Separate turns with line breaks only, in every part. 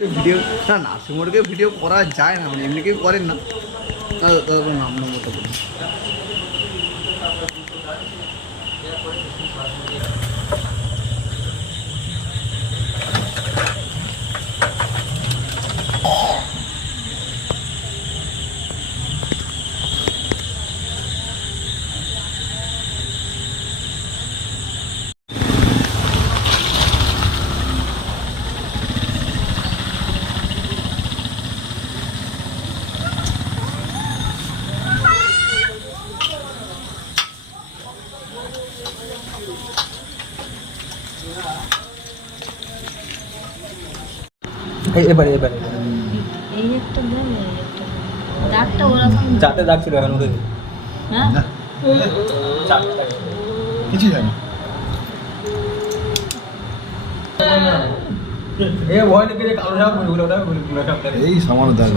Video না নার্সিংহোমকে video করা যায় না মানে এমনি কেউ করেন না। নাম নম্বরটা বলুন
এবারে এবারে।
এই একটা। দাগটা ওরকম
চারটে দাগ ছিল এখন
হ্যাঁ?
কিছু জানি সামান্য দাগ।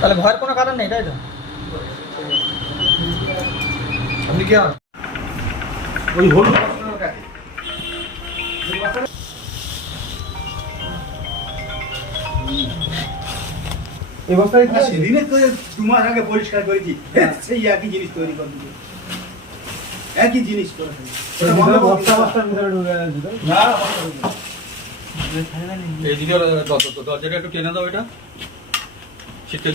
তাহলে ভয়ের কোনো কারণ নেই তাই তো
আপনি কে ওই হলুদ
এই
সেদিনে তো দু আগে পরিষ্কার করেছি সেই একই জিনিস তৈরি করে দিবে একই করে
দরজাটা একটু টেনে দাও এটা শীতের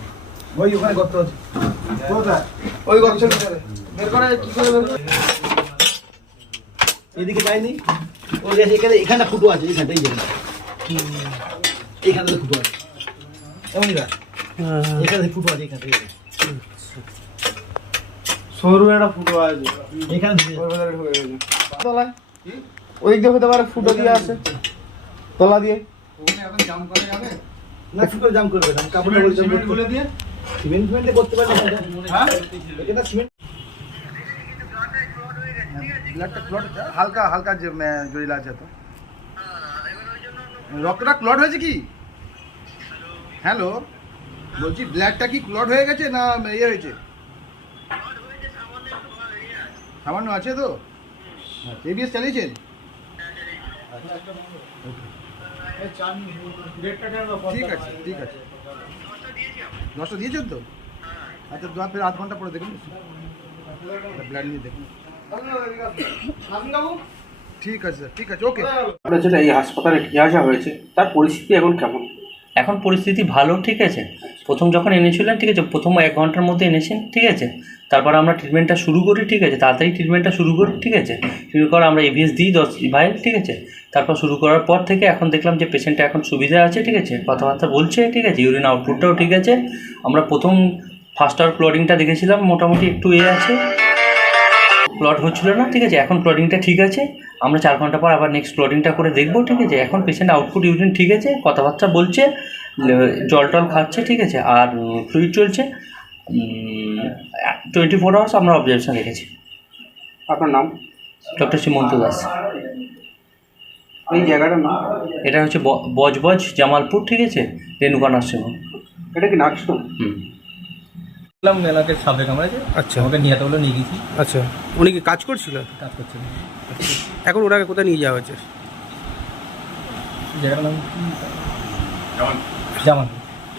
ওই ওখানে গর্ত আছে। কোথায়? ওই গর্তের ভিতরে বের করে কি করে বের করে
এদিকে যায়নি? ওই যে এখানে এখানে ফুটো আছে এখানটা এই এখানে ফুটো আছে। এমনই না এখানে ফুটো আছে এখানে
সরু একটা ফুটো আছে।
এখানে ঢুকে
গেছে। তলায়। ওই দিক দিয়ে হতে পারে ফুটো দিয়ে আছে। তলা দিয়ে।
না ফুটো জাম করবে না কাপড় টাপড় জাম করবে
দিয়ে?
সিমেন্ট ফিমেন্টে করতে পারবে
হ্যাঁ?
এটা সিমেন্ট
ব্লাডটা ক্লট হালকা হালকা যে জড়িলা আছে তো। রক্তটা ক্লট হয়েছে কি? হ্যালো বলছি ব্লাডটা কি ক্লট হয়ে গেছে না ইয়ে হয়েছে? সামান্য আছে তো? এবিএস চালিয়েছেন? ঠিক আছে ঠিক আছে। দশটা দিয়েছেন তো? আচ্ছা দু ফের আধ ঘণ্টা পরে দেখুন। ব্লাড নিয়ে দেখুন। ঠিক আছে ঠিক আছে, ওকে।
এই হাসপাতালে নিয়ে আসা হয়েছে, তার পরিস্থিতি এখন কেমন?
এখন পরিস্থিতি ভালো, ঠিক আছে? প্রথম যখন এনেছিলেন, ঠিক আছে, প্রথম এক ঘণ্টার মধ্যে এনেছেন, ঠিক আছে? তারপর আমরা ট্রিটমেন্টটা শুরু করি, ঠিক আছে? তাড়াতাড়ি ট্রিটমেন্টটা শুরু করি, ঠিক আছে? শুরু করে আমরা এভিএস দিই, দশ ভাইল ঠিক আছে? তারপর শুরু করার পর থেকে এখন দেখলাম যে পেশেন্টটা এখন সুবিধা আছে, ঠিক আছে? কথাবার্তা বলছে, ঠিক আছে? ইউরিন আউটপুটটাও ঠিক আছে। আমরা প্রথম ফার্স্ট আওয়ার ক্লোডিংটা দেখেছিলাম, মোটামুটি একটু এ আছে। ক্লট হচ্ছিল না ঠিক আছে? এখন ক্লটিংটা ঠিক আছে। আমরা চার ঘণ্টা পর আবার নেক্সট ক্লটিংটা করে দেখব ঠিক আছে? এখন পেশেন্ট আউটপুট ইউরিন ঠিক আছে কথাবার্তা বলছে জল টল খাচ্ছে ঠিক আছে? আর ফ্লুইড চলছে। টোয়েন্টি ফোর আওয়ার্স আমরা অবজারভেশন রেখেছি।
আপনার নাম?
ডক্টর সীমন্ত দাস।
এই জায়গাটার নাম?
এটা হচ্ছে বজবজ জামালপুর ঠিক আছে? রেণুকা নার্সিংহোম।
এটা কি নার্সিং
হুম।
বললাম মেলাকে সাপে কামড়াছে
আচ্ছা।
আমাকে নিয়ে বলে নিয়ে গেছি।
আচ্ছা। উনি কি কাজ করছিল?
কাজ করছে।
এখন ওনাকে কোথায় নিয়ে যাওয়া হয়েছে?
জায়গাটার নাম কি? জামান।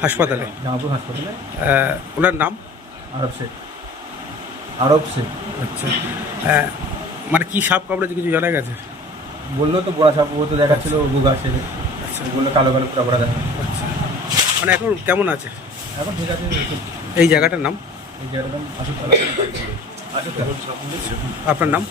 হাসপাতালে?
জামালপুর হাসপাতালে।
আহ, ওনার নাম?
আরব শেখ। আরব শেখ।
আচ্ছা। আহ, মানে কি সাপ কামড়েছে কিছু জানা গেছে?
বলল তো বড়া সাপ ও তো দেখাচ্ছিল গুগা শেখে বলল কালো কালো পুরা বড়া দেখা।
আচ্ছা। মানে এখন কেমন আছে?
এখন ঠিক আছে
এই জায়গাটার নাম? আপনার নাম?